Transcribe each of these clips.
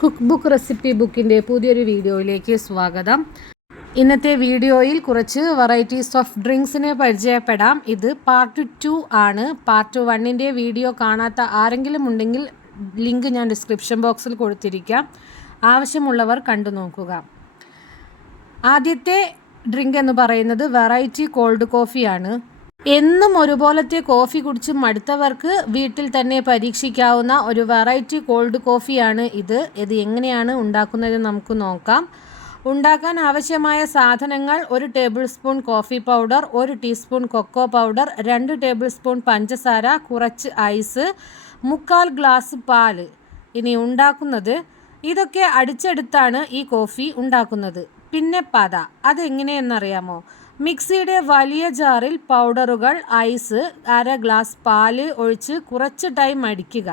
Cook book recipe ബുക്കിൻ്റെ പുതിയൊരു വീഡിയോയിലേക്ക് സ്വാഗതം. ഇന്നത്തെ വീഡിയോയിൽ കുറച്ച് വെറൈറ്റീസ് ഓഫ് ഡ്രിങ്ക്സിനെ പരിചയപ്പെടാം. ഇത് പാർട്ട് 2 ആണ്. പാർട്ട് 1ൻ്റെ വീഡിയോ കാണാത്ത ആരെങ്കിലും ഉണ്ടെങ്കിൽ ലിങ്ക് ഞാൻ ഡിസ്ക്രിപ്ഷൻ ബോക്സിൽ കൊടുത്തിരിക്കാം. ആവശ്യമുള്ളവർ കണ്ടു നോക്കുക. ആദ്യത്തെ ഡ്രിങ്ക് എന്ന് പറയുന്നത് വെറൈറ്റി കോൾഡ് കോഫിയാണ്. എന്നും ഒരുപോലത്തെ കോഫി കുടിച്ച് മടുത്തവർക്ക് വീട്ടിൽ തന്നെ പരീക്ഷിക്കാവുന്ന ഒരു വെറൈറ്റി കോൾഡ് കോഫിയാണ് ഇത്. ഇത് എങ്ങനെയാണ് ഉണ്ടാക്കുന്നത് നമുക്ക് നോക്കാം. ഉണ്ടാക്കാൻ ആവശ്യമായ സാധനങ്ങൾ: 1 table spoon coffee powder, 1 teaspoon cocoa powder, 2 table spoon പഞ്ചസാര, കുറച്ച് ഐസ്, 3/4 ഗ്ലാസ് പാൽ. ഇനി ഉണ്ടാക്കുന്നത്: ഇതൊക്കെ അടിച്ചെടുത്താണ് ഈ കോഫി ഉണ്ടാക്കുന്നത്. പിന്നെ പത അതെങ്ങനെയെന്നറിയാമോ? മിക്സിയുടെ വലിയ ജാറിൽ പൗഡറുകൾ, ഐസ്, 1/2 ഗ്ലാസ് പാല് ഒഴിച്ച് കുറച്ച് ടൈം അടിക്കുക.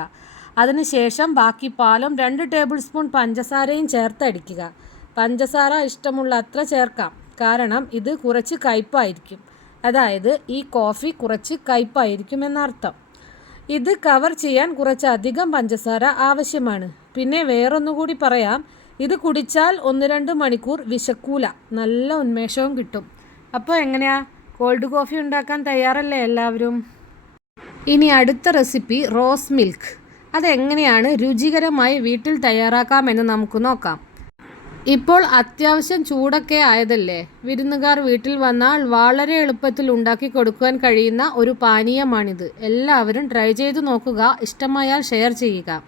അതിനുശേഷം ബാക്കി പാലും 2 ടേബിൾ സ്പൂൺ പഞ്ചസാരയും ചേർത്ത് അടിക്കുക. പഞ്ചസാര ഇഷ്ടമുള്ള അത്ര ചേർക്കാം, കാരണം ഇത് കുറച്ച് കയ്പായിരിക്കും. അതായത് ഈ കോഫി കുറച്ച് കയ്പായിരിക്കും എന്നർത്ഥം. ഇത് കവർ ചെയ്യാൻ കുറച്ചധികം പഞ്ചസാര ആവശ്യമാണ്. പിന്നെ വേറൊന്നുകൂടി പറയാം, ഇത് കുടിച്ചാൽ 1-2 മണിക്കൂർ വിശക്കൂല, നല്ല ഉന്മേഷവും കിട്ടും. അപ്പോൾ എങ്ങനെയാ കോൾഡ് കോഫി ഉണ്ടാക്കാൻ തയ്യാറല്ലേ എല്ലാവരും? ഇനി അടുത്ത റെസിപ്പി റോസ് മിൽക്ക്. അതെങ്ങനെയാണ് രുചികരമായി വീട്ടിൽ തയ്യാറാക്കാമെന്ന് നമുക്ക് നോക്കാം. ഇപ്പോൾ അത്യാവശ്യം ചൂടൊക്കെ ആയതല്ലേ, വിരുന്നുകാർ വീട്ടിൽ വന്നാൽ വളരെ എളുപ്പത്തിൽ ഉണ്ടാക്കി കൊടുക്കാൻ കഴിയുന്ന ഒരു പാനീയമാണിത്. എല്ലാവരും ട്രൈ ചെയ്ത് നോക്കുക. ഇഷ്ടമായാൽ ഷെയർ ചെയ്യുക.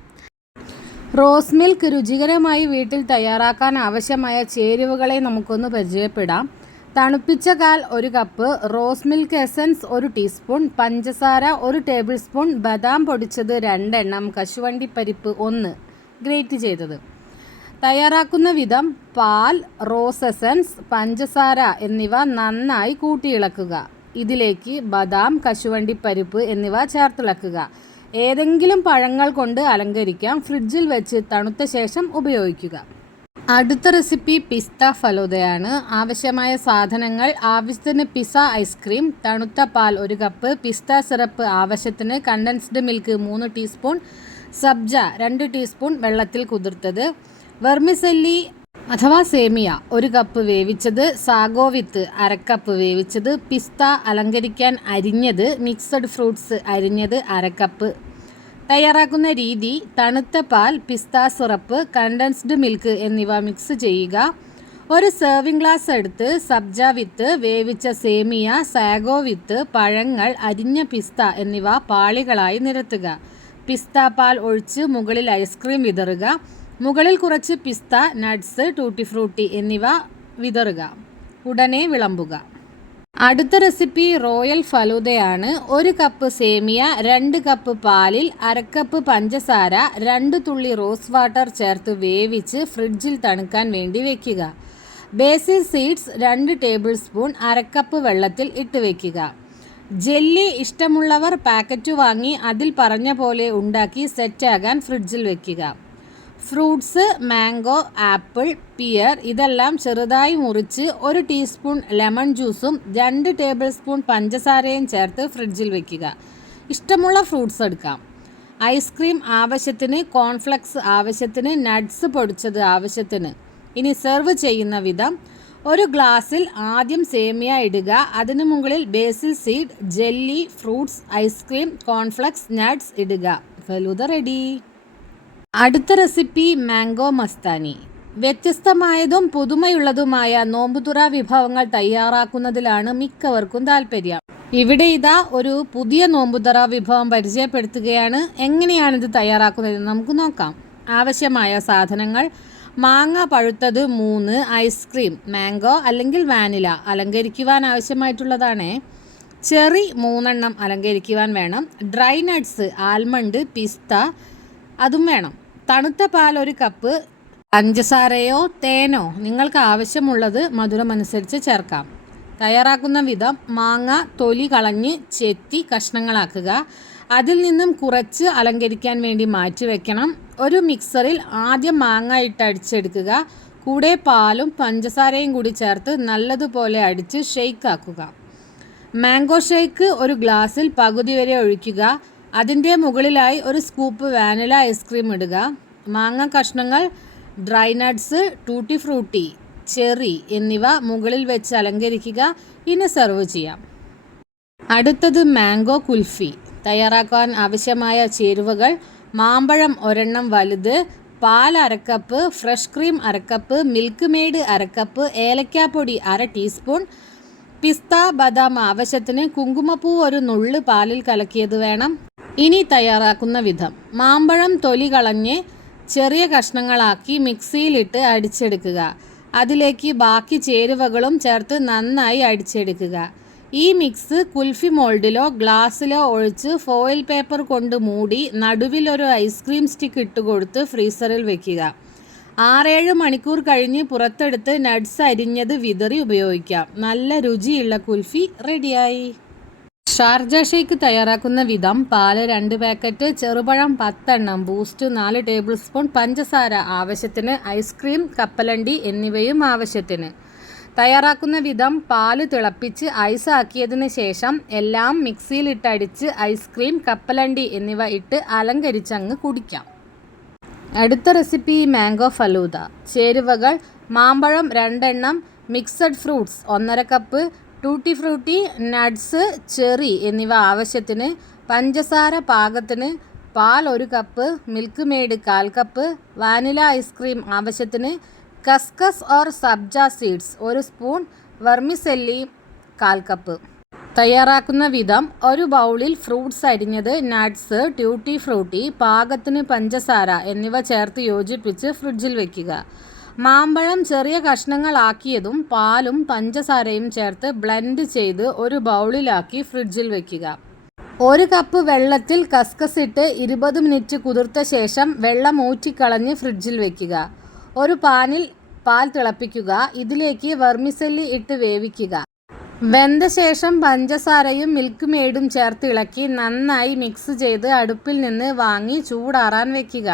റോസ് മിൽക്ക് രുചികരമായി വീട്ടിൽ തയ്യാറാക്കാൻ ആവശ്യമായ ചേരുവകളെ നമുക്കൊന്ന് പരിചയപ്പെടാം. തണുപ്പിച്ച പാൽ 1 cup, rose milk essence 1 teaspoon, പഞ്ചസാര 1 ടേബിൾ സ്പൂൺ, ബദാം പൊടിച്ചത് 2 എണ്ണം, കശുവണ്ടിപ്പരിപ്പ് 1 ഗ്രേറ്റ് ചെയ്തത്. തയ്യാറാക്കുന്ന വിധം: പാൽ, റോസ് എസൻസ്, പഞ്ചസാര എന്നിവ നന്നായി കൂട്ടിയിളക്കുക. ഇതിലേക്ക് ബദാം, കശുവണ്ടിപ്പരിപ്പ് എന്നിവ ചേർത്തിളക്കുക. ഏതെങ്കിലും പഴങ്ങൾ കൊണ്ട് അലങ്കരിക്കാം. ഫ്രിഡ്ജിൽ വെച്ച് തണുത്ത ശേഷം ഉപയോഗിക്കുക. അടുത്ത റെസിപ്പി പിസ്ത ഫലൂദയാണ്. ആവശ്യമായ സാധനങ്ങൾ: ആവശ്യത്തിന് പിസ്സ ഐസ്ക്രീം, തണുത്ത പാൽ 1 കപ്പ്, പിസ്ത സിറപ്പ് ആവശ്യത്തിന്, കണ്ടൻസ്ഡ് മിൽക്ക് 3 ടീസ്പൂൺ, സബ്ജ 2 ടീസ്പൂൺ വെള്ളത്തിൽ കുതിർത്തത്, വെർമിസെല്ലി അഥവാ സേമിയ 1 കപ്പ് വേവിച്ചത്, സാഗോ വിത്ത് 1/2 കപ്പ് വേവിച്ചത്, പിസ്ത അലങ്കരിക്കാൻ അരിഞ്ഞത്, മിക്സഡ് ഫ്രൂട്ട്സ് അരിഞ്ഞത് 1/2 കപ്പ്. തയ്യാറാക്കുന്ന രീതി: തണുത്ത പാൽ, പിസ്ത സിറപ്പ്, കണ്ടൻസ്ഡ് മിൽക്ക് എന്നിവ മിക്സ് ചെയ്യുക. 1 സെർവിംഗ് ഗ്ലാസ് എടുത്ത് സബ്ജ വിത്ത്, വേവിച്ച സേമിയ, സാഗോ വിത്ത്, പഴങ്ങൾ, അരിഞ്ഞ പിസ്ത എന്നിവ പാളികളായി നിരത്തുക. പിസ്ത പാൽ ഒഴിച്ച് മുകളിൽ ഐസ്ക്രീം വിതറുക. മുകളിൽ കുറച്ച് പിസ്ത, നട്ട്സ്, ടൂട്ടി ഫ്രൂട്ടി എന്നിവ വിതറുക. ഉടനെ വിളമ്പുക. അടുത്ത റെസിപ്പി റോയൽ ഫലൂദയാണ്. 1 കപ്പ് സേമിയ, 2 കപ്പ് പാലിൽ 1/2 കപ്പ് പഞ്ചസാര, 2 തുള്ളി റോസ് വാട്ടർ ചേർത്ത് വേവിച്ച് ഫ്രിഡ്ജിൽ തണുക്കാൻ വേണ്ടി വയ്ക്കുക. ബേസിൽ സീഡ്സ് 2 ടേബിൾ സ്പൂൺ 1/2 കപ്പ് വെള്ളത്തിൽ ഇട്ട് വയ്ക്കുക. ജെല്ലി ഇഷ്ടമുള്ളവർ പാക്കറ്റ് വാങ്ങി അതിൽ പറഞ്ഞ പോലെ ഉണ്ടാക്കി സെറ്റാകാൻ ഫ്രിഡ്ജിൽ വയ്ക്കുക. ഫ്രൂട്ട്സ്: മാംഗോ, ആപ്പിൾ, പിയർ ഇതെല്ലാം ചെറുതായി മുറിച്ച് 1 ടീസ്പൂൺ ലെമൺ ജ്യൂസും 2 ടേബിൾ സ്പൂൺ പഞ്ചസാരയും ചേർത്ത് ഫ്രിഡ്ജിൽ വയ്ക്കുക. ഇഷ്ടമുള്ള ഫ്രൂട്ട്സ് എടുക്കാം. ഐസ്ക്രീം ആവശ്യത്തിന്, കോൺഫ്ലെക്സ് ആവശ്യത്തിന്, നട്ട്സ് പൊടിച്ചത് ആവശ്യത്തിന്. ഇനി സെർവ് ചെയ്യുന്ന വിധം: 1 ഗ്ലാസ്സിൽ ആദ്യം സേമിയ ഇടുക. അതിനു മുകളിൽ basil seed, jelly, fruits, ice cream, cornflakes, nuts ഇടുക. ഫലൂദ റെഡി. അടുത്ത റെസിപ്പി മാംഗോ മസ്താനി. വ്യത്യസ്തമായതും പുതുമയുള്ളതുമായ നോമ്പുതുറ വിഭവങ്ങൾ തയ്യാറാക്കുന്നതിലാണ് മിക്കവർക്കും താല്പര്യം. ഇവിടെ ഇതാ ഒരു പുതിയ നോമ്പുതുറ വിഭവം പരിചയപ്പെടുത്തുകയാണ്. എങ്ങനെയാണിത് തയ്യാറാക്കുന്നതെന്ന് നമുക്ക് നോക്കാം. ആവശ്യമായ സാധനങ്ങൾ: മാങ്ങ പഴുത്തത് 3, ഐസ്ക്രീം മാംഗോ അല്ലെങ്കിൽ വാനില അലങ്കരിക്കുവാൻ ആവശ്യമായിട്ടുള്ളതാണ്, ചെറി 3 എണ്ണം അലങ്കരിക്കുവാൻ വേണം, ഡ്രൈ നട്ട്സ് ആൽമണ്ട്, പിസ്ത അതും വേണം, തണുത്ത പാൽ 1 കപ്പ്, പഞ്ചസാരയോ തേനോ നിങ്ങൾക്ക് ആവശ്യമുള്ളത് മധുരമനുസരിച്ച് ചേർക്കാം. തയ്യാറാക്കുന്ന വിധം: മാങ്ങ തൊലി കളഞ്ഞ് ചെത്തി കഷ്ണങ്ങളാക്കുക. അതിൽ നിന്നും കുറച്ച് അലങ്കരിക്കാൻ വേണ്ടി മാറ്റിവെക്കണം. ഒരു മിക്സറിൽ ആദ്യം മാങ്ങ ഇട്ട് അടിച്ചെടുക്കുക. കൂടെ പാലും പഞ്ചസാരയും കൂടി ചേർത്ത് നല്ലതുപോലെ അടിച്ച് ഷെയ്ക്ക് ആക്കുക. മാംഗോ ഷേക്ക് 1 ഗ്ലാസ്സിൽ പകുതി വരെ ഒഴിക്കുക. അതിൻ്റെ മുകളിലായി 1 സ്കൂപ്പ് വാനില ഐസ്ക്രീം ഇടുക. മാങ്ങ കഷ്ണങ്ങൾ dry nuts, tutti Frooti, cherry എന്നിവ മുകളിൽ വെച്ച് അലങ്കരിക്കുക. ഇനി സെർവ് ചെയ്യാം. അടുത്തത് മാംഗോ കുൽഫി. തയ്യാറാക്കാൻ ആവശ്യമായ ചേരുവകൾ: മാമ്പഴം ഒരെണ്ണം വലുത്, പാൽ അരക്കപ്പ്, ഫ്രഷ് ക്രീം അരക്കപ്പ്, മിൽക്ക് മെയ്ഡ് അരക്കപ്പ്, ഏലക്കാപ്പൊടി 1/2 ടീസ്പൂൺ, പിസ്ത ബദാം ആവശ്യത്തിന്, കുങ്കുമപ്പൂ ഒരു നുള്ള് പാലിൽ കലക്കിയത് വേണം. ഇനി തയ്യാറാക്കുന്ന വിധം: മാമ്പഴം തൊലി കളഞ്ഞ് ചെറിയ കഷ്ണങ്ങളാക്കി മിക്സിയിലിട്ട് അടിച്ചെടുക്കുക. അതിലേക്ക് ബാക്കി ചേരുവകളും ചേർത്ത് നന്നായി അടിച്ചെടുക്കുക. ഈ മിക്സ് കുൽഫി മോൾഡിലോ ഗ്ലാസ്സിലോ ഒഴിച്ച് ഫോയിൽ പേപ്പർ കൊണ്ട് മൂടി നടുവിൽ ഒരു ഐസ്ക്രീം സ്റ്റിക്ക് ഇട്ടുകൊടുത്ത് ഫ്രീസറിൽ വെക്കുക. 6-7 മണിക്കൂർ കഴിഞ്ഞ് പുറത്തെടുത്ത് നട്ട്സ് അരിഞ്ഞത് വിതറി ഉപയോഗിക്കാം. നല്ല രുചിയുള്ള കുൽഫി റെഡിയായി. ഷാർജ ഷേക്ക് തയ്യാറാക്കുന്ന വിധം: പാല് 2 പാക്കറ്റ്, ചെറുപഴം 10 എണ്ണം, ബൂസ്റ്റ് 4 ടേബിൾ സ്പൂൺ, പഞ്ചസാര ആവശ്യത്തിന്, ഐസ്ക്രീം, കപ്പലണ്ടി എന്നിവയും ആവശ്യത്തിന്. തയ്യാറാക്കുന്ന വിധം: പാല് തിളപ്പിച്ച് ഐസാക്കിയതിന് ശേഷം എല്ലാം മിക്സിയിലിട്ടടിച്ച് ഐസ്ക്രീം, കപ്പലണ്ടി എന്നിവ ഇട്ട് അലങ്കരിച്ചങ്ങ് കുടിക്കാം. അടുത്ത റെസിപ്പി മാംഗോ ഫലൂദ. ചേരുവകൾ: മാമ്പഴം 2 എണ്ണം, mixed fruits 1/2 cup, tutti frutti, nuts, cherry എന്നിവ ആവശ്യത്തിന്, പഞ്ചസാര പാകത്തിന്, പാൽ 1 cup, Milkmaid 1/4 cup, vanilla ice cream ആവശ്യത്തിന്, കസ്കസ് ഓർ സബ്ജ സീഡ്സ് 1 സ്പൂൺ, വെർമിസെല്ലി 1/4 കപ്പ്. തയ്യാറാക്കുന്ന വിധം: ഒരു ബൗളിൽ ഫ്രൂട്ട്സ് അരിഞ്ഞത്, നട്ട്സ്, ട്യൂട്ടി ഫ്രൂട്ടി, പാകത്തിന് പഞ്ചസാര എന്നിവ ചേർത്ത് യോജിപ്പിച്ച് ഫ്രിഡ്ജിൽ വയ്ക്കുക. മാമ്പഴം ചെറിയ കഷ്ണങ്ങളാക്കിയതും പാലും പഞ്ചസാരയും ചേർത്ത് ബ്ലെൻഡ് ചെയ്ത് ഒരു ബൗളിലാക്കി ഫ്രിഡ്ജിൽ വയ്ക്കുക. 1 കപ്പ് വെള്ളത്തിൽ കസ്കസ് ഇട്ട് 20 മിനിറ്റ് കുതിർത്ത ശേഷം വെള്ളം ഊറ്റിക്കളഞ്ഞ് ഫ്രിഡ്ജിൽ വയ്ക്കുക. ഒരു പാനിൽ പാൽ തിളപ്പിക്കുക. ഇതിലേക്ക് വെർമിസെല്ലി ഇട്ട് വേവിക്കുക. വെന്ത ശേഷം പഞ്ചസാരയും മിൽക്ക് മെയ്ഡും ചേർത്ത് ഇളക്കി നന്നായി മിക്സ് ചെയ്ത് അടുപ്പിൽ നിന്ന് വാങ്ങി ചൂടാറാൻ വയ്ക്കുക.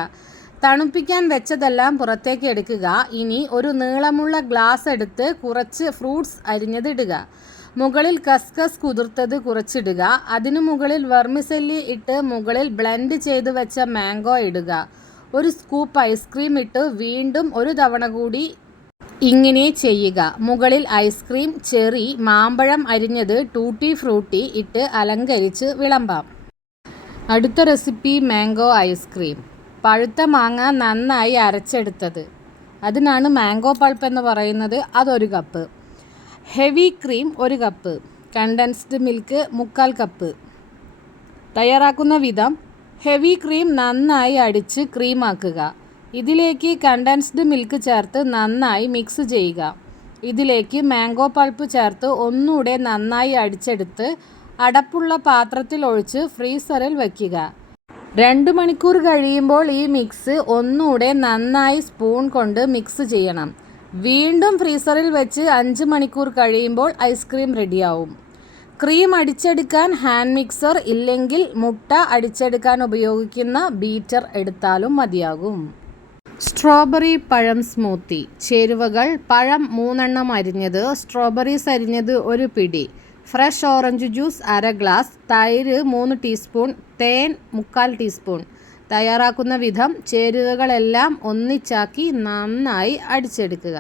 തണുപ്പിക്കാൻ വെച്ചതെല്ലാം പുറത്തേക്ക് എടുക്കുക. ഇനി ഒരു നീളമുള്ള ഗ്ലാസ് എടുത്ത് കുറച്ച് ഫ്രൂട്ട്സ് അരിഞ്ഞതിടുക. മുകളിൽ കസ്കസ് കുതിർത്തത് കുറച്ചിടുക. അതിനു മുകളിൽ വെർമിസെല്ലി ഇട്ട് മുകളിൽ ബ്ലെൻഡ് ചെയ്ത് വെച്ച മാംഗോ ഇടുക. ഒരു സ്കൂപ്പ് ഐസ്ക്രീം ഇട്ട് വീണ്ടും ഒരു തവണ കൂടി ഇങ്ങനെ ചെയ്യുക. മുകളിൽ ഐസ്ക്രീം, ചെറി, മാമ്പഴം അരിഞ്ഞത്, ടൂട്ടി ഫ്രൂട്ടി ഇട്ട് അലങ്കരിച്ച് വിളമ്പാം. അടുത്ത റെസിപ്പി മാംഗോ ഐസ്ക്രീം. പഴുത്ത മാങ്ങ നന്നായി അരച്ചെടുത്തത്, അതിനാണ് മാംഗോ പൾപ്പ് എന്ന് പറയുന്നത്, അത് 1 cup. Heavy cream 1 cup. Condensed milk 3/4 cup. തയ്യാറാക്കുന്ന വിധം: ഹെവി ക്രീം നന്നായി അടിച്ച് ക്രീമാക്കുക. ഇതിലേക്ക് കണ്ടൻസ്ഡ് മിൽക്ക് ചേർത്ത് നന്നായി മിക്സ് ചെയ്യുക. ഇതിലേക്ക് മാംഗോ പൾപ്പ് ചേർത്ത് ഒന്നുകൂടെ നന്നായി അടിച്ചെടുത്ത് അടപ്പുള്ള പാത്രത്തിൽ ഒഴിച്ച് ഫ്രീസറിൽ വയ്ക്കുക. 2 മണിക്കൂർ കഴിയുമ്പോൾ ഈ മിക്സ് ഒന്നുകൂടെ നന്നായി സ്പൂൺ കൊണ്ട് മിക്സ് ചെയ്യണം. വീണ്ടും ഫ്രീസറിൽ വെച്ച് 5 മണിക്കൂർ കഴിയുമ്പോൾ ഐസ്ക്രീം റെഡിയാവും. ക്രീം അടിച്ചെടുക്കാൻ ഹാൻഡ് മിക്സർ ഇല്ലെങ്കിൽ മുട്ട അടിച്ചെടുക്കാൻ ഉപയോഗിക്കുന്ന ബീറ്റർ എടുത്താലും മതിയാകും. സ്ട്രോബെറി പഴം സ്മൂത്തി. ചേരുവകൾ: പഴം 3 എണ്ണം അരിഞ്ഞത്, സ്ട്രോബെറീസ് അരിഞ്ഞത് 1 പിടി, ഫ്രഷ് ഓറഞ്ച് ജ്യൂസ് 1/2 ഗ്ലാസ്, തൈര് 3 ടീസ്പൂൺ, തേൻ 3/4 ടീസ്പൂൺ. തയ്യാറാക്കുന്ന വിധം: ചേരുവകളെല്ലാം ഒന്നിച്ചാക്കി നന്നായി അടിച്ചെടുക്കുക.